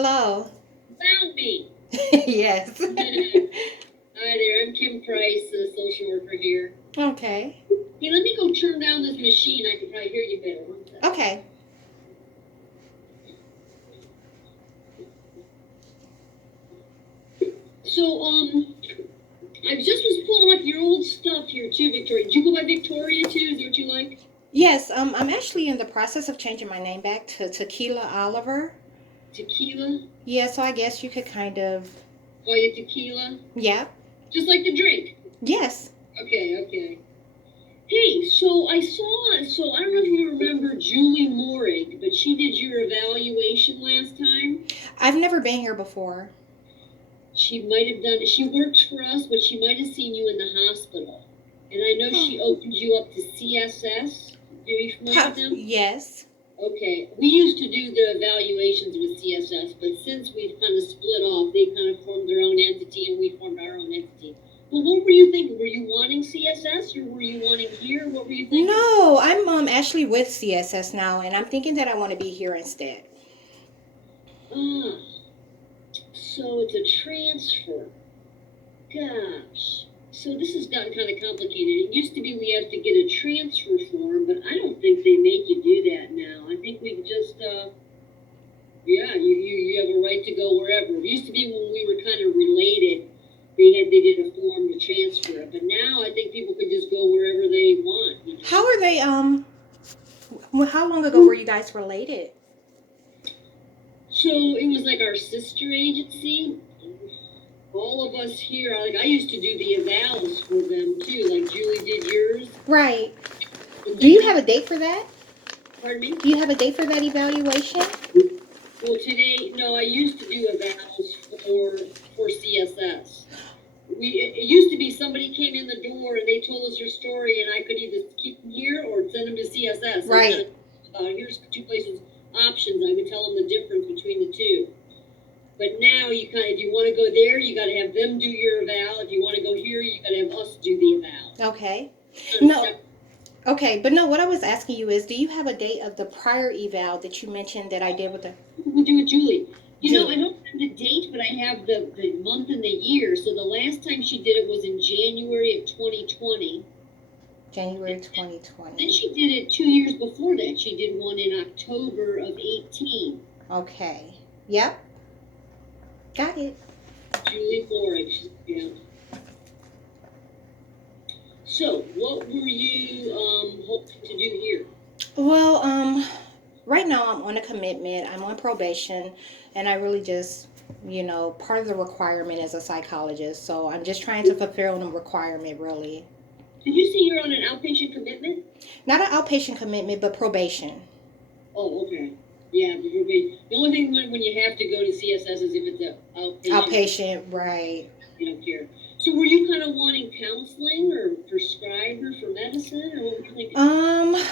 Hello. Found me. Yes. Hi there, I'm Kim Price, the social worker here. Okay. Hey, let me go turn down this machine. I can probably hear you better. One second. Okay. So, I just was pulling up your old stuff here too, Victoria. Did you go by Victoria too? Is that what you like? Yes, I'm actually in the process of changing my name back to Tequila Oliver. Tequila? Yeah, so I guess you could kind of. Call you tequila? Yeah. Just like the drink. Yes. Okay. Hey, so I don't know if you remember Julie Morig, but she did your evaluation last time. I've never been here before. She might have done it. She works for us, but she might have seen you in the hospital. And I know she opened you up to CSS. Are you familiar with them? Yes. Okay. We used to do the evaluations with CSS, but since we've kind of split off, they kind of formed their own entity and we formed our own entity. But what were you thinking? Were you wanting CSS or were you wanting here? What were you thinking? No, I'm actually with CSS now, and I'm thinking that I want to be here instead. Ah, so it's a transfer. Gosh. So this has gotten kind of complicated. It used to be we have to get a transfer form, but I don't think they make you do that now. I think we just, yeah, you have a right to go wherever. It used to be when we were kind of related, they did a form to transfer it, but now I think people could just go wherever they want. You know? How are they? How long ago were you guys related? So it was like our sister agency. All of us here, like I used to do the evals for them too, like Julie did yours. Right. Do you have a date for that? Pardon me? Do you have a date for that evaluation? Well, today, no, I used to do evals for CSS. It used to be somebody came in the door and they told us their story, and I could either keep them here or send them to CSS. Right. Here's two places options. I would tell them the difference between the two. But now if you want to go there, you got to have them do your eval. If you want to go here, you got to have us do the eval. Okay. No. Okay, but no, what I was asking you is, do you have a date of the prior eval that you mentioned that I did with the... We do with Julie. I don't have the date, but I have the month and the year. So the last time she did it was in January of 2020. January 2020. Then she did it 2 years before that. She did one in October of 18. Okay. Yep. Got it. Julie Forage. Yeah. So, what were you hoping to do here? Well, right now I'm on a commitment. I'm on probation, and I really just, part of the requirement as a psychologist. So I'm just trying to fulfill the requirement, really. Did you say you're on an outpatient commitment? Not an outpatient commitment, but probation. Oh, okay. Yeah, the only thing when you have to go to CSS is if it's an outpatient. Outpatient, right. You don't care. So were you kind of wanting counseling or prescriber for medicine, or what were you thinking?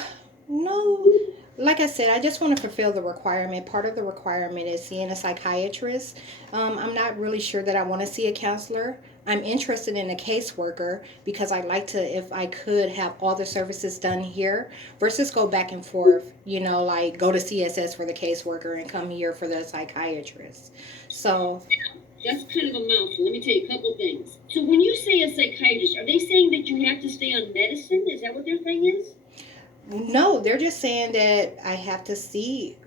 No. Like I said, I just want to fulfill the requirement. Part of the requirement is seeing a psychiatrist. I'm not really sure that I want to see a counselor. I'm interested in a caseworker because I'd like to, if I could, have all the services done here versus go back and forth, like go to CSS for the caseworker and come here for the psychiatrist. So... That's kind of a mouthful. Let me tell you a couple things. So when you say a psychiatrist, are they saying that you have to stay on medicine? Is that what their thing is? No, they're just saying that I have to see.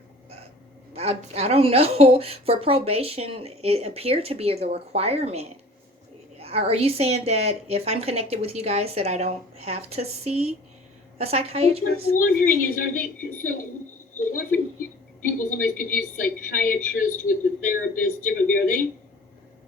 I don't know. For probation, it appeared to be the requirement. Are you saying that if I'm connected with you guys that I don't have to see a psychiatrist? What I'm wondering is, are they, so what people sometimes confuse psychiatrist with the therapist differently.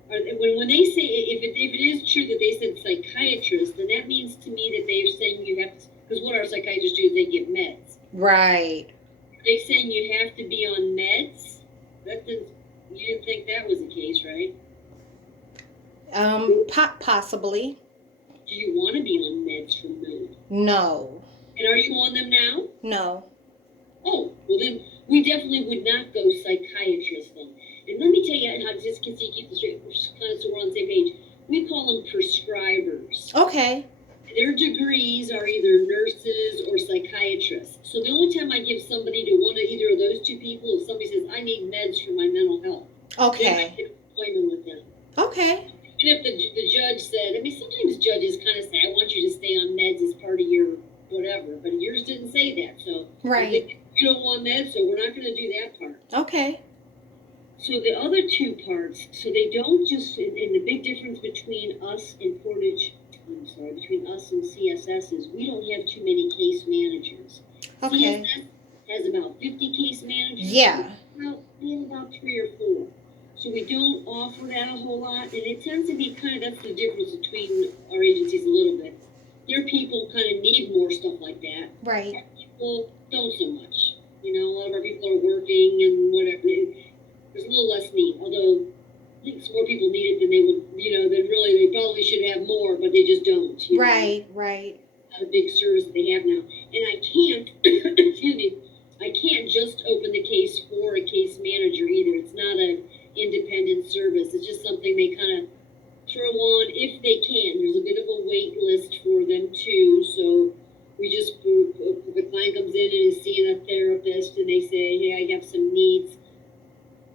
When they say, if it is true that they said psychiatrist, then that means to me that they're saying you have to, because what our psychiatrists do is they give meds. Right. Are they saying you have to be on meds? You didn't think that was the case, right? Possibly. Do you want to be on meds for mood? No. And are you on them now? No. Oh, well then we definitely would not go psychiatrist then. And let me tell you how, just so you keep this straight, kind of so we're on the same page. We call them prescribers. Okay. Their degrees are either nurses or psychiatrists. So the only time I give somebody to one of either of those two people is somebody says, I need meds for my mental health. They might Okay. get an appointment with them. Okay. And if the judge said, I mean, sometimes judges kind of say, I want you to stay on meds as part of your whatever, but yours didn't say that. So I Right. think you don't want meds, so we're not going to do that part. Okay. So the other two parts, so they don't just, and the big difference between us and Portage, I'm sorry, between us and CSS is we don't have too many case managers. Okay. CSS has about 50 case managers. Yeah. We have about 3 or 4. So we don't offer that a whole lot, and it tends to be kind of, that's the difference between our agencies a little bit. Their people kind of need more stuff like that. Right. Our people don't so much. You know, a lot of our people are working and whatever. There's a little less need, although I think some more people need it than they would, you know, than really they probably should have more, but they just don't. You know? Right. Right. Not a big service that they have now. And I can't, excuse me, I can't just open the case for a case manager either. It's not an independent service. It's just something they kind of throw on if they can. There's a bit of a wait list for them too. So we just, if a client comes in and is seeing a therapist and they say, hey, I have some needs,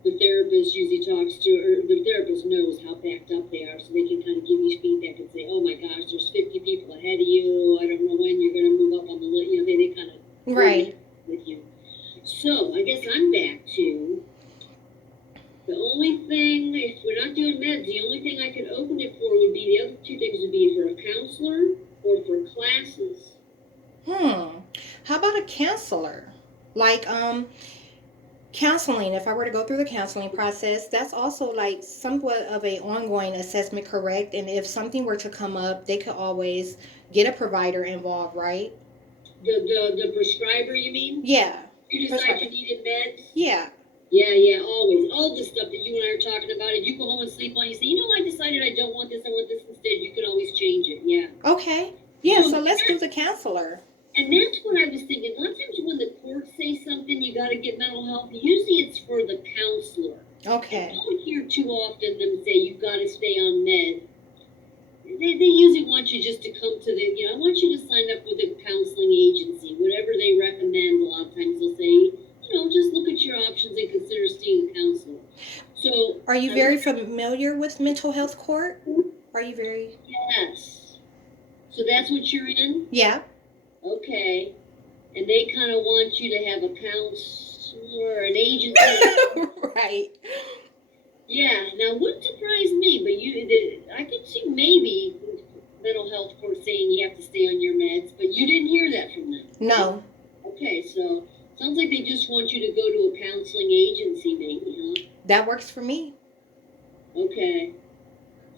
the therapist usually talks to, or the therapist knows how backed up they are, so they can kind of give you feedback and say, oh my gosh, there's 50 people ahead of you. I don't know when you're going to move up on the list. You know, they kind of Right. with you. So I guess I'm back to the only thing, if we're not doing meds, the only thing I could open it for would be, the other two things would be for a counselor or for classes. How about a counselor? Like, counseling, if I were to go through the counseling process, that's also like somewhat of a ongoing assessment, correct? And if something were to come up, they could always get a provider involved, right? The prescriber, you mean? Yeah. You decide you needed meds? Yeah. Yeah, always. All the stuff that you and I are talking about, if you go home and sleep on, you say, you know, I decided I don't want this, I want this instead, you can always change it, yeah. Okay. Yeah, so let's do the counselor. And that's what I was thinking. A lot of times when the courts say something, you got to get mental health, usually it's for the counselor. Okay. I don't hear too often them say, you've got to stay on med. They usually want you just to come to the, you know, I want you to sign up with a counseling agency, whatever they recommend. A lot of times they'll say, you know, just look at your options and consider seeing a counselor. So, are you very familiar with mental health court? Are you very? Yes. So that's what you're in? Yeah. Okay. And they kind of want you to have a counselor, an agency. Right. Yeah. Now, wouldn't surprise me, but I could see maybe mental health court saying you have to stay on your meds, but you didn't hear that from them. No. Okay, so sounds like they just want you to go to a counseling agency, maybe, huh? That works for me. Okay.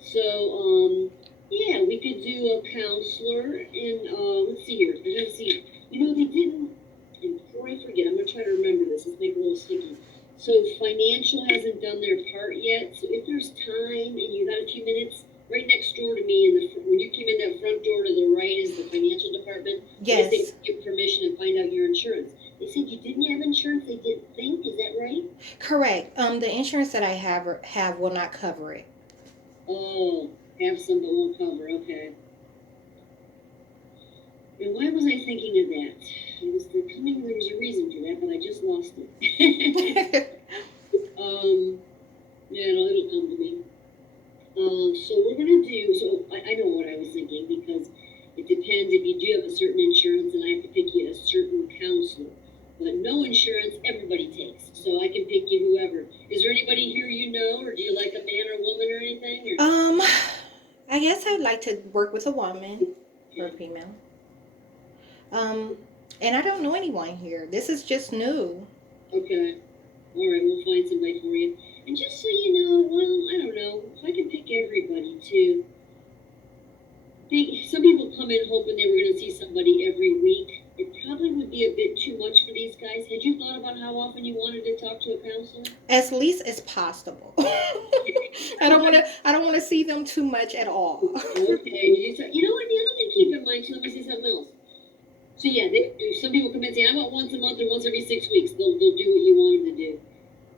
So, yeah, we could do a counselor, and let's see here. I gotta see. You know, they didn't. And before I forget, I'm gonna try to remember this. Let's make it a little sticky. So financial hasn't done their part yet. So if there's time and you got a few minutes, right next door to me, when you came in that front door to the right is the financial department. Yes. They give permission and find out your insurance. They said you didn't have insurance. They didn't think. Is that right? Correct. The insurance that I have will not cover it. Oh, have some but won't cover. Okay. And why was I thinking of that? There was a reason for that, but I just lost it. Yeah, it'll come to me. So we're gonna do, so I know what I was thinking, because it depends if you do have a certain insurance, and I have to pick you a certain counselor. But no insurance, everybody takes. So I can pick you whoever. Is there anybody here you know, or do you like a man or woman or anything? Or? I guess I'd like to work with a woman or a female. And I don't know anyone here. This is just new. Okay. All right, we'll find somebody for you. And just so you know, well, I don't know, if I can pick everybody too. Some people come in hoping they were going to see somebody every week. It probably would be a bit too much for these guys. Had you thought about how often you wanted to talk to a counselor? As least as possible. I don't want to see them too much at all. Okay. You know what? The other thing to keep in mind too. Let me say something else. So yeah, some people come in and say, I want once a month or once every 6 weeks. They'll do what you want them to do.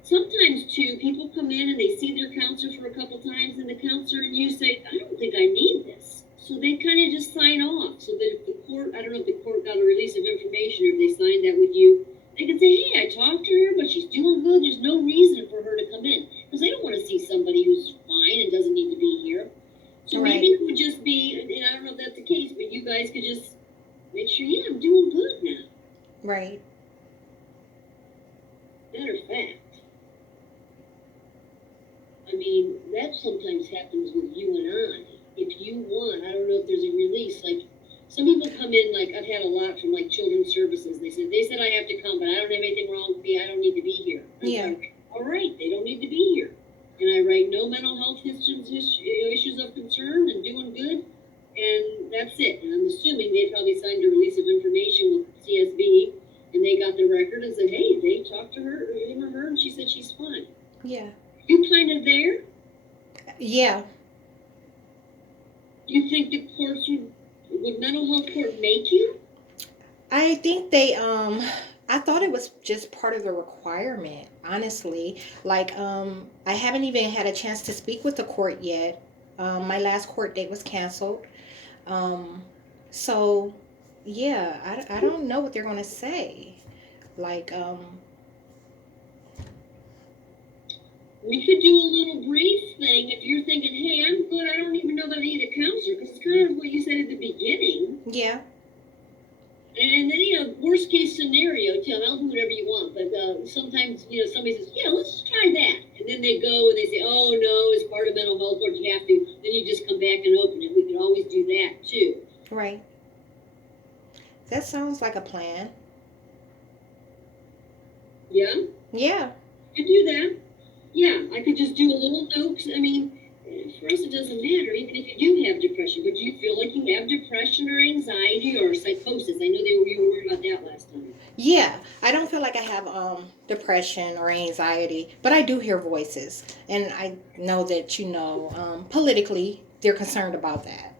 Sometimes too, people come in and they see their counselor for a couple times, and the counselor and you say, I don't think I need this. So they kind of just sign off. So that if the court, I don't know if the court got a release of information or if they signed that with you, they can say, hey, I talked to her, but she's doing good. There's no reason for her to come in. Because they don't want Matter of fact, I mean, that sometimes happens with you and I. If you want, I don't know if there's a release. Like, some people come in, like, I've had a lot from, like, children's services. They said I have to come, but I don't have anything wrong with me. I don't need to be here. Yeah. All right, they don't need to be here. And I write no mental health issues of concern and doing good. And that's it. And I'm assuming they probably signed a release of information with CSB, and they got the record and said, hey, they talked to him or her, and she said she's fine. Yeah. You kind of there? Yeah. Do you think the courts would mental health court make you? I think I thought it was just part of the requirement, honestly. Like, I haven't even had a chance to speak with the court yet. My last court date was canceled. Um, so yeah, I don't know what they're gonna say. Like, We could do a little brief thing if you're thinking, hey, I'm good, I don't even know that I need a counselor, because it's kind of what you said at the beginning. yeah, And then, worst case scenario, Tim, I'll do whatever you want. But sometimes, somebody says, yeah, let's try that. And then they go and they say, oh, no, it's part of mental health court, you have to. Then you just come back and open it. We could always do that, too. right. That sounds like a plan. Yeah? Yeah, You could do that. Yeah, I could just do a little note. I mean, for us, it doesn't matter, even if you do have depression. But do you feel like you have depression or anxiety or psychosis? I know you were worried about that last time. yeah. I don't feel like I have depression or anxiety, but I do hear voices, and I know that politically they're concerned about that.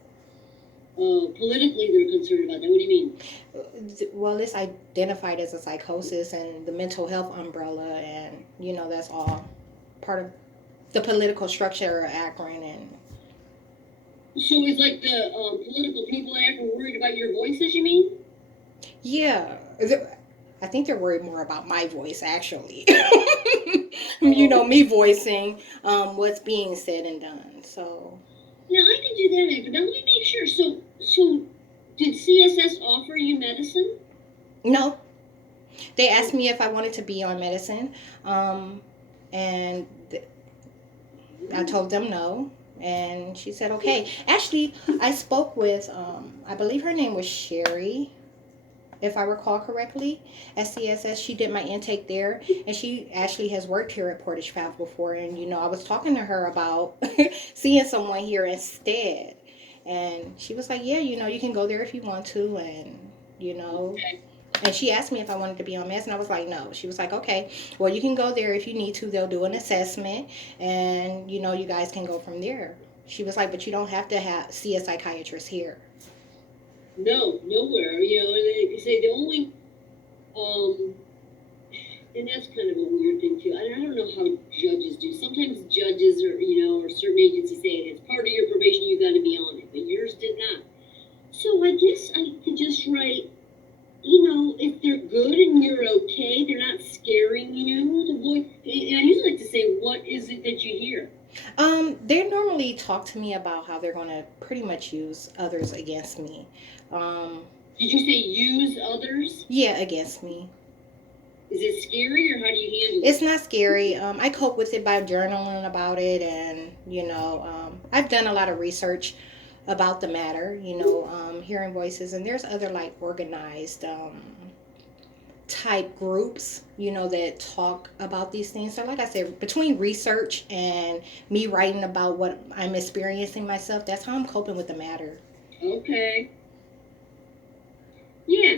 Politically, they're concerned about that. What do you mean? Well, it's identified as a psychosis and the mental health umbrella, and that's all part of the political structure of Akron. And So it's like the political people in Akron worried about your voices, you mean? yeah, I think they're worried more about my voice, actually. Oh, Me voicing what's being said and done. So yeah, I can do that, but now let me make sure. So did CSS offer you medicine? no, they asked Oh, me if I wanted to be on medicine, and I told them no. And she said, okay. Actually, I spoke with, I believe her name was Sherry, if I recall correctly, at CSS. She did my intake there, and she actually has worked here at Portage Path before. And, I was talking to her about seeing someone here instead. And she was like, yeah, you can go there if you want to. And, you know, okay. and she asked me if I wanted to be on meds, and I was like, no. She was like, okay, well, you can go there if you need to. They'll do an assessment, and you guys can go from there. She was like, but you don't have to see a psychiatrist here. No, nowhere. And they say the only, um, and that's kind of a weird thing too. I don't know how judges do. Sometimes judges or certain agencies say it's part of your probation, you got to be on it, but yours did not. So I guess I could just write, if they're good and you're okay, they're not scaring you. And I usually like to say, what is it that you hear? They normally talk to me about how they're going to pretty much use others against me. Um, Did you say use others? yeah, against me. Is it scary or how do you handle it? It's not scary. I cope with it by journaling about it, and I've done a lot of research about the matter. Hearing voices, and there's other like organized type groups, that talk about these things. So, like I said, between research and me writing about what I'm experiencing myself, that's how I'm coping with the matter. Okay. Yeah.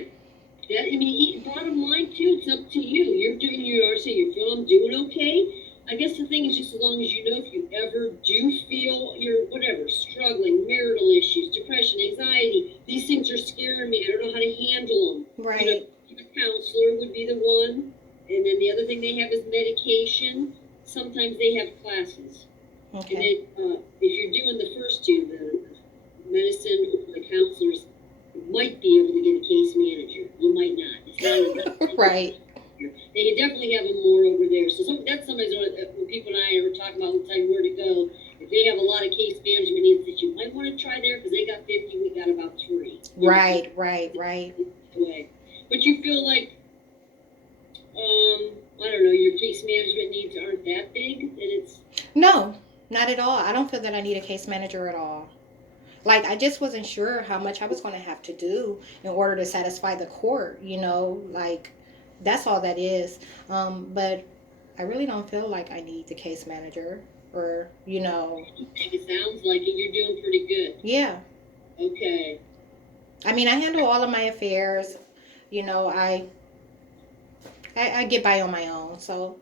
Bottom line too, it's up to you. You're doing your RC. You feel I'm doing okay. I guess the thing is just as long as if you ever do feel you're whatever struggling, marital issues, depression, anxiety, these things are scaring me. I don't know how to handle them. Right. A counselor would be the one, and then the other thing they have is medication. Sometimes they have classes, and Okay. then if you're doing the first two, the medicine, the counselors might be able to get a case manager. You might not. It's not as Right. they definitely have them more over there. So that's sometimes when people and I are talking about the time where to go. If they have a lot of case management needs that you might want to try there because they got 50, we got about 3. Right. Right. Right. Way. But you feel like, I don't know, your case management needs aren't that big, and it's No, not at all. I don't feel that I need a case manager at all. Like, I just wasn't sure how much I was going to have to do in order to satisfy the court, like that's all that is. But I really don't feel like I need the case manager or. it sounds like it. You're doing pretty good. Yeah. Okay. I mean, I handle all of my affairs. I get by on my own. So,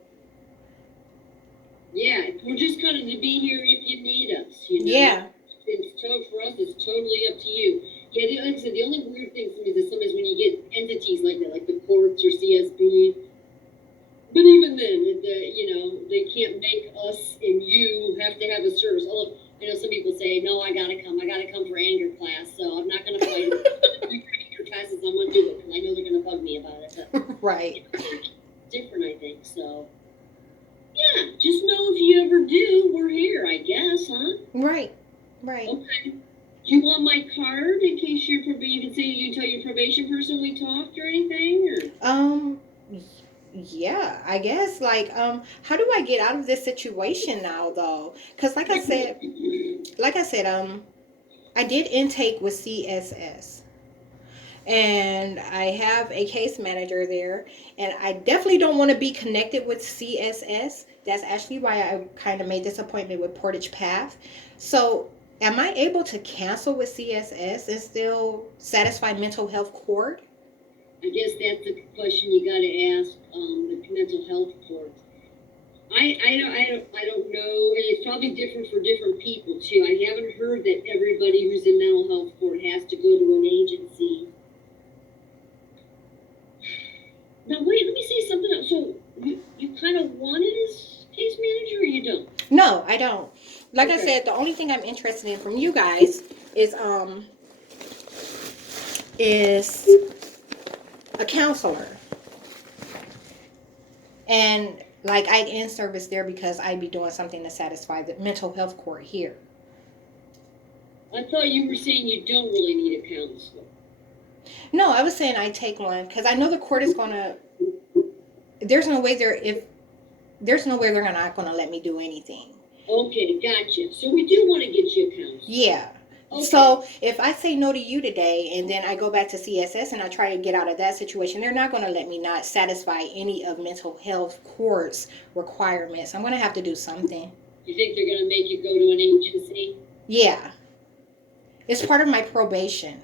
Yeah, we're just kind of to be here if you need us, yeah. It's for us, it's totally up to you. Yeah, like I said, the only weird thing for me is sometimes when you get entities like that, like the courts or CSB, but even then, they can't make us and you have to have a service. Although, I know some people say, no, I gotta come for anger class, so I'm not gonna fight them. Anger classes, I'm gonna do it, because I know they're gonna bug me about it, but Right. different, I think, so. Yeah, just know if you ever do, we're here, I guess, huh? Right. Okay. Do you want my card in case you can say you tell your probation person we talked or anything? Yeah, I guess. Like, how do I get out of this situation now, though? Because, like I said, I did intake with CSS, and I have a case manager there, and I definitely don't want to be connected with CSS. That's actually why I kind of made this appointment with Portage Path. So, am I able to cancel with CSS and still satisfy mental health court? I guess that's the question you got to ask the mental health court. I don't know, and it's probably different for different people too. I haven't heard that everybody who's in mental health court has to go to an agency. Now wait, let me say something else. So you kind of want it as case manager, or you don't? No, I don't. Like I Okay. said, the only thing I'm interested in from you guys is a counselor. And like I'd end service there because I'd be doing something to satisfy the mental health court here. I thought you were saying you don't really need a counselor. No, I was saying I'd take one because I know the court is gonna. There's no way they're not gonna let me do anything. Okay, gotcha. So we do want to get you a counselor. Yeah. Okay. So if I say no to you today and then I go back to CSS and I try to get out of that situation, they're not going to let me not satisfy any of mental health court's requirements. I'm going to have to do something. You think they're going to make you go to an agency? Yeah. It's part of my probation.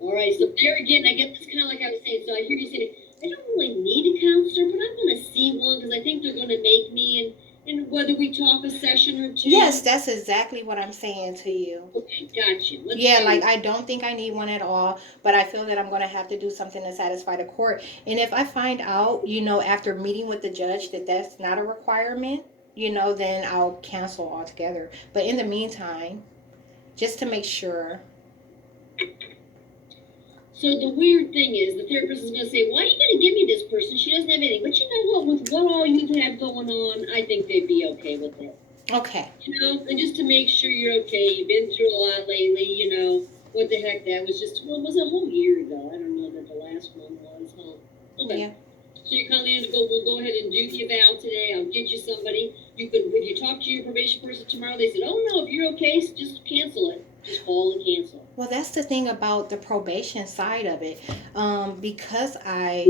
All right. So there again, I guess it's kind of like I was saying. So I hear you saying, I don't really need a counselor, but I'm going to see one because I think they're going to make me and whether we talk a session or two. Yes, that's exactly what I'm saying to you. Okay, gotcha. Like I don't think I need one at all, but I feel that I'm going to have to do something to satisfy the court. And if I find out, after meeting with the judge that that's not a requirement, then I'll cancel altogether. But in the meantime, just to make sure. So the weird thing is, the therapist is going to say, why are you going to give me this person? She doesn't have anything. But you know what? With what all you have going on, I think they'd be okay with it. Okay. And just to make sure you're okay, you've been through a lot lately, what the heck, that was just, well, it was a whole year ago. I don't know that the last one was, huh? Okay. Yeah. So you're kind of going to we'll go ahead and do the eval today. I'll get you somebody. If you talk to your probation person tomorrow, they said, oh no, if you're okay, just cancel it. Just call and cancel. Well, that's the thing about the probation side of it. Because I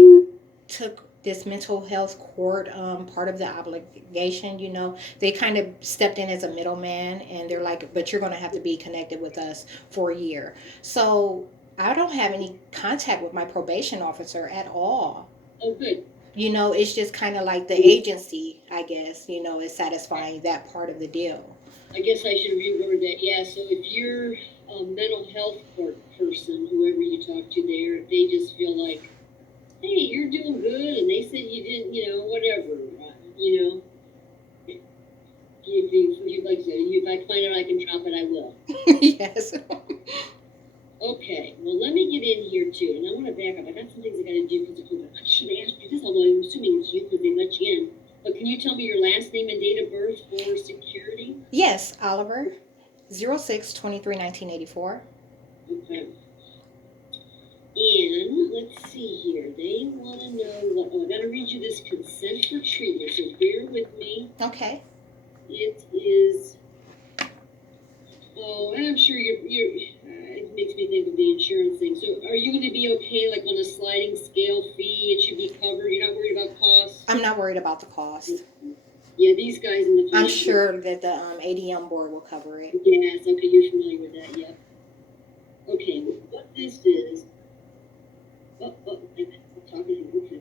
took this mental health court part of the obligation, they kind of stepped in as a middleman, and they're like, but you're going to have to be connected with us for a year. So I don't have any contact with my probation officer at all. Oh, good. It's just kind of like the agency, I guess, is satisfying that part of the deal. I guess I should reword that. Yeah, so if you're a mental health court person, whoever you talk to there, if they just feel like, hey, you're doing good, and they said you didn't, whatever, if like I said, if I find out I can drop it, I will. Yes. Okay, well, let me get in here, too, and I want to back up. I got some things I got to do because of COVID. I should have asked you this, although I'm assuming it's you because they let you in. But can you tell me your last name and date of birth for security? Yes, Oliver, 06/23/1984. Okay. And let's see here. They want to know what. Oh, I got to to read you this consent for treatment, so bear with me. Okay. It is, oh, and I'm sure it makes me think of the insurance thing. So are you going to be okay, like on a sliding scale fee? It should be covered. You're not worried about costs? I'm not worried about the cost. Yeah, these guys in the I'm sure that the ADM board will cover it. Yes, okay, you're familiar with that, yep. Okay, what this is, I'm talking to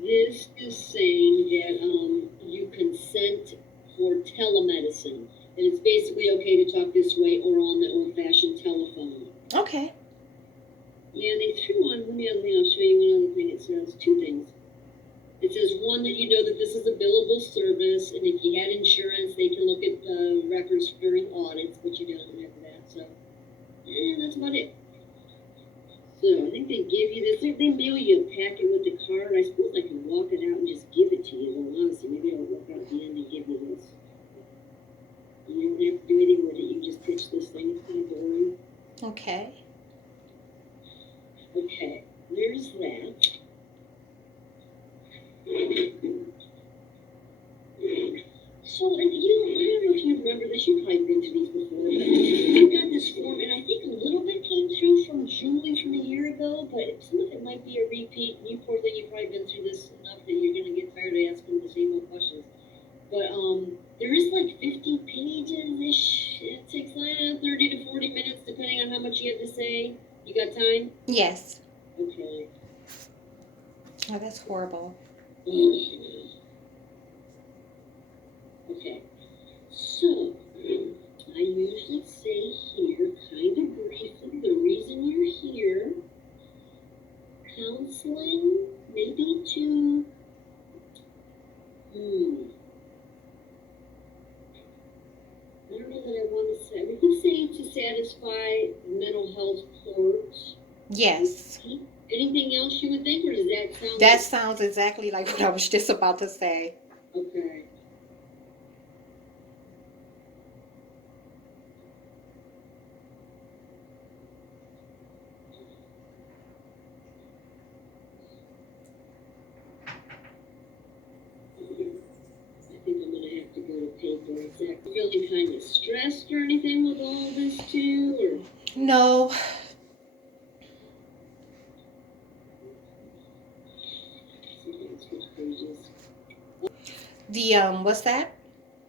this is saying that you consent for telemedicine. And it's basically okay to talk this way or on the old-fashioned telephone. Okay. Yeah, and they threw on, I'll show you one other thing. It says two things. It says, one, that you know that this is a billable service, and if you had insurance, they can look at records during audits, but you don't have that, so, that's about it. So, I think they give you this, they mail you a packet with the card. I suppose I can walk it out and just give it to you, well, honestly, maybe I'll walk out at the end and give you this. You don't have to do anything with it, you just pitch this thing, it's kind of boring. Okay. Okay, there's that. So, and I don't know if you remember this, you've probably been to these before, but you got this form, and I think a little bit came through from Julie from a year ago, but some of it might be a repeat. You poor thing, you've probably been through this enough that you're going to get tired of asking the same old questions. But there is like 50 pages-ish. It takes 30 to 40 minutes, depending on how much you have to say. You got time? Yes. Okay. Oh, that's horrible. Okay, so I usually say here, kind of briefly, the reason you're here, counseling, maybe to, I don't know that I want to say, we could say to satisfy mental health courts. Yes. Anything else you would think, or does that sound? That sounds exactly like what I was just about to say. Okay. Paper. Is that feeling kind of stressed or anything with all this too, or? No. The what's that?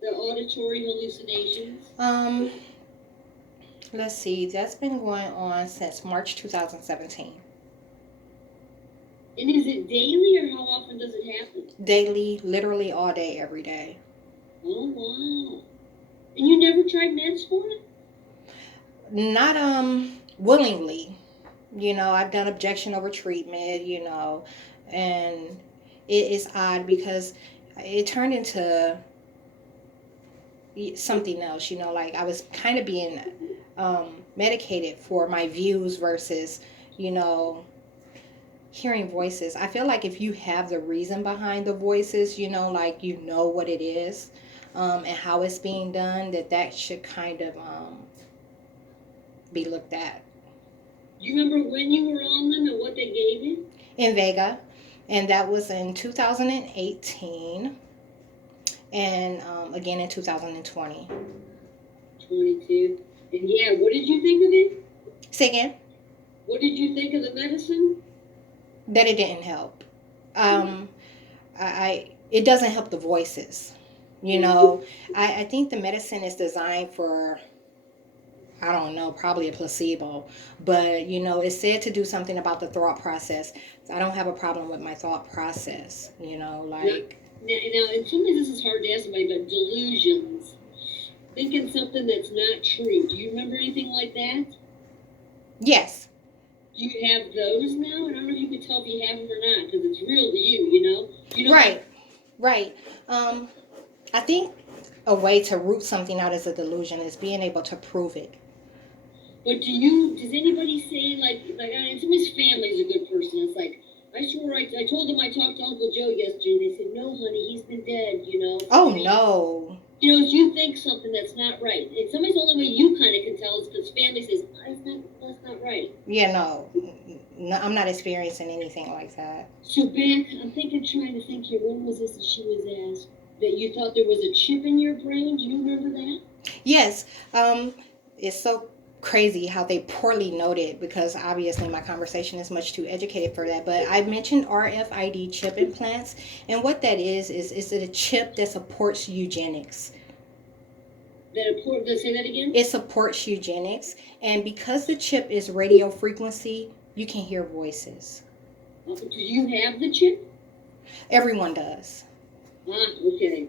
The auditory hallucinations. Let's see. That's been going on since March 2017. And is it daily, or how often does it happen? Daily, literally all day, every day. Oh, wow. And you never tried meds for it? Not willingly. I've done objection over treatment, and it is odd because it turned into something else, like I was kind of being medicated for my views versus, hearing voices. I feel like if you have the reason behind the voices, like what it is, and how it's being done, that should kind of be looked at. You remember when you were on them and what they gave you? In Vega, and that was in 2018, and again in 2020. 22. And yeah, what did you think of it? Say again? What did you think of the medicine? That it didn't help. It doesn't help the voices. I think the medicine is designed for, I don't know, probably a placebo, but it's said to do something about the thought process. I don't have a problem with my thought process, like. Now, and sometimes this is hard to ask somebody, but delusions, thinking something that's not true. Do you remember anything like that? Yes. Do you have those now? And I don't know if you can tell if you have them or not, because it's real to you, You know. Right. Right. I think a way to root something out as a delusion is being able to prove it. But does anybody say, like somebody's family's a good person. It's like, I told them I talked to Uncle Joe yesterday. They said, no, honey, he's been dead, Oh, no. If you think something that's not right. And somebody's the only way you kind of can tell is because family says, that's not right. Yeah, no. No, I'm not experiencing anything like that. So back, trying to think here, when was this that she was asked that you thought there was a chip in your brain? Do you remember that? Yes, it's so crazy how they poorly noted because obviously my conversation is much too educated for that. But I mentioned RFID chip implants, and what that is it a chip that supports eugenics. Let's say that again. It supports eugenics, and because the chip is radio frequency, you can hear voices. Do you have the chip? Everyone does. Okay.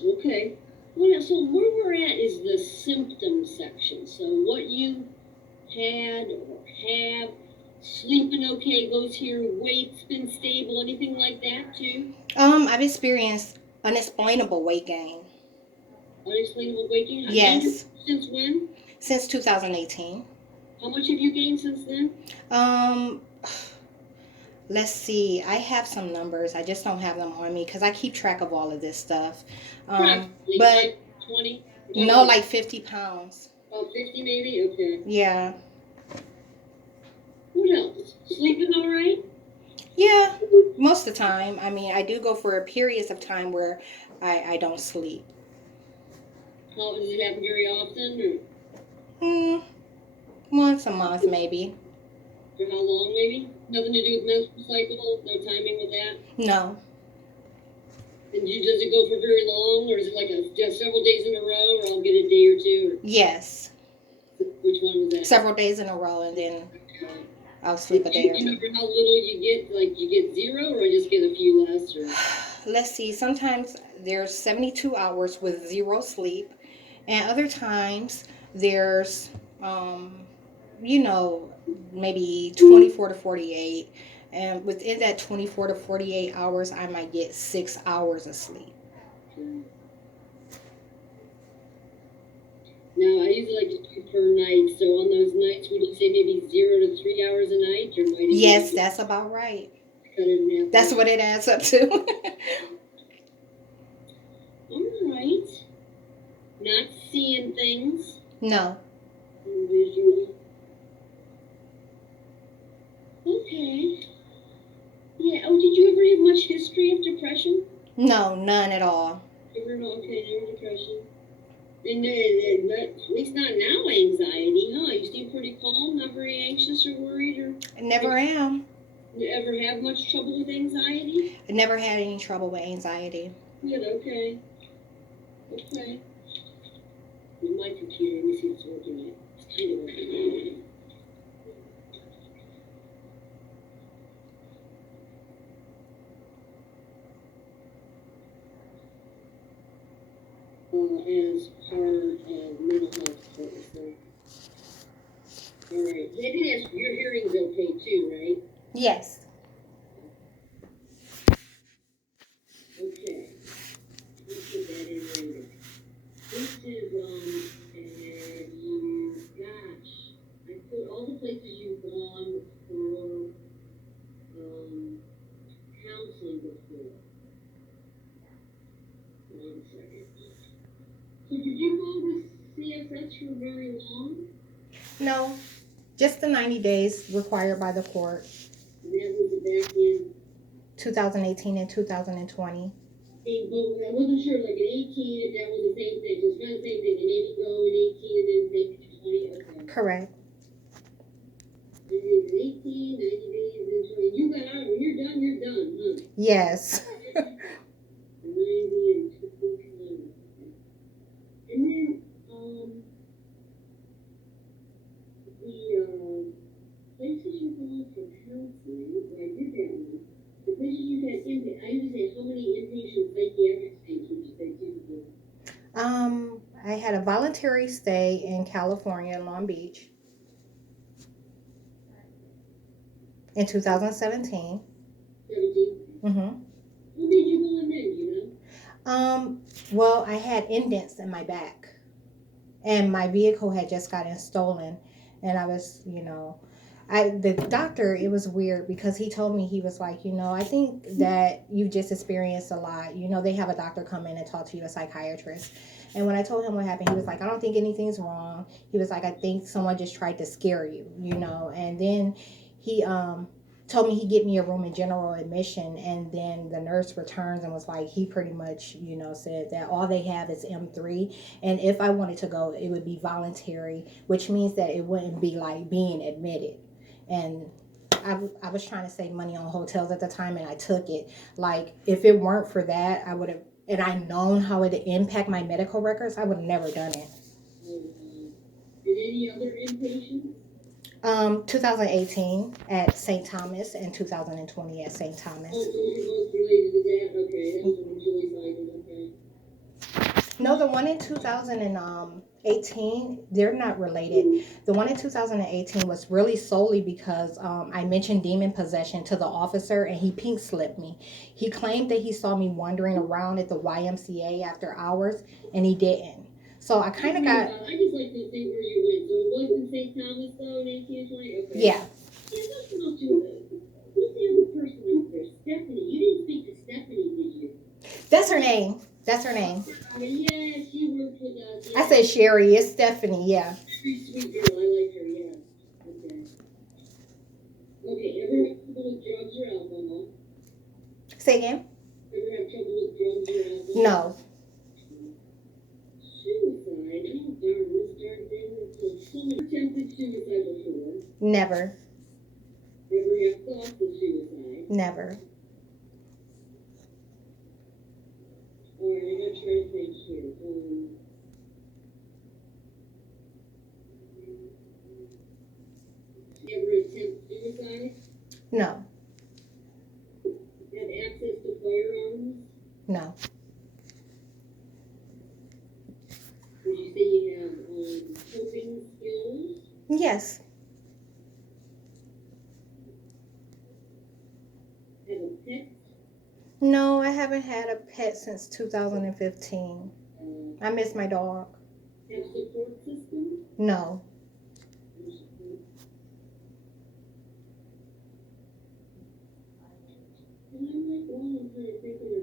Okay. Well, so where we're at is the symptom section. So what you had or have, sleeping okay goes here, weight's been stable, anything like that too? I've experienced unexplainable weight gain. Unexplainable weight gain? Yes. Since when? Since 2018. How much have you gained since then? Um, let's see. I have some numbers. I just don't have them on me because I keep track of all of this stuff. But 20? no, like 50 pounds. Oh, 50 maybe? Okay. Yeah. What else? Sleeping all right? Yeah, most of the time. I mean, I do go for periods of time where I don't sleep. How does it happen very often? Hmm, once a month maybe. For how long maybe? Nothing to do with menstrual cycle? No timing with that? No. And does it go for very long, or is it like just several days in a row, or I'll get a day or two? Yes. Which one was that? Several days in a row, and then I'll sleep a day or two. Do you remember how little you get? Like, you get zero, or I just get a few less? Or? Let's see. Sometimes there's 72 hours with zero sleep, and other times there's, you know, maybe 24 to 48. And within that 24 to 48 hours, I might get 6 hours of sleep. No, I usually like to do per night. So on those nights, would you say maybe 0 to 3 hours a night? Or might yes, that's about right. That's what it adds up to. All right. Not seeing things. No. Visual. Okay. Yeah. Oh, did you ever have much history of depression? No, none at all. Okay, never depression. And at least not now anxiety, huh? You seem pretty calm, not very anxious or worried, or. I never am. You ever have much trouble with anxiety? I never had any trouble with anxiety. Good. Okay. Okay. With my computer, let me see if it's working yet. It's kind of working. As part of mental health services. All right. They did ask your hearing's okay too, right? Yes. Okay. Let's put that in later. This is and you, gosh, I put all the places you've gone for counseling before. One second. So did you go with CSS for very long? No, just the 90 days required by the court. And that was back in 2018 and 2020. I wasn't sure, like in 18, if that was the same thing. So it's kind of the same thing. They made you go in 18 and then maybe 20. Okay. Correct. And then 18, 90 days, and then 20. You got out. When you're done, huh? Yes. 90 and 20. And then, the places you go for counseling, I did that one. The places you had I usually say, how many inpatient psychiatric stays would you say typically? I had a voluntary stay in California, Long Beach, in 2017. 17? Mm-hmm. What made you go in then, you know? Well, I had indents in my back, and my vehicle had just gotten stolen, and I was, the doctor, it was weird because he told me, he was like, I think that you just experienced a lot. They have a doctor come in and talk to you, a psychiatrist. And when I told him what happened, he was like, I don't think anything's wrong. He was like, I think someone just tried to scare you, you know. And then he told me he'd get me a room in general admission, and then the nurse returns and was like, he pretty much, you know, said that all they have is M3, and if I wanted to go, it would be voluntary, which means that it wouldn't be like being admitted. And I was trying to save money on hotels at the time, and I took it. Like, if it weren't for that, I would have, and I known how it impact my medical records, I would have never done it. And any other inpatients? 2018 at St. Thomas and 2020 at St. Thomas. Oh, so you're both related to that? Okay, that was when Julie signed it, okay. No, the one in 2018, they're not related. The one in 2018 was really solely because I mentioned demon possession to the officer, and he pink slipped me. He claimed that he saw me wandering around at the YMCA after hours, and he didn't. So I kind of got. I just like to think where you went. So it wasn't St. Thomas though in 1820? Okay. Yeah. Yeah, that's not too bad. Who's the other person up there? Stephanie. You didn't speak to Stephanie, did you? That's her name. That's her name. Yeah, she worked with us. Yeah. I said Sherry. It's Stephanie. Yeah. Very sweet girl. I like her, yeah. Okay. Okay, ever have trouble with drugs or alcohol? Say again? Ever have trouble with drugs or alcohol? No. Suicide? Oh, darn, this darn thing is so someone attempted suicide before. Never. Ever have thoughts of suicide? Never. Alright, I'm gonna try to think here. Ever attempt suicide? No. Have access to firearms? No. Would you say you have coping skills? Yes. Have a pet? No, I haven't had a pet since 2015. I miss my dog. Have support system? No. And I'm like, well, I'm kind of thinking of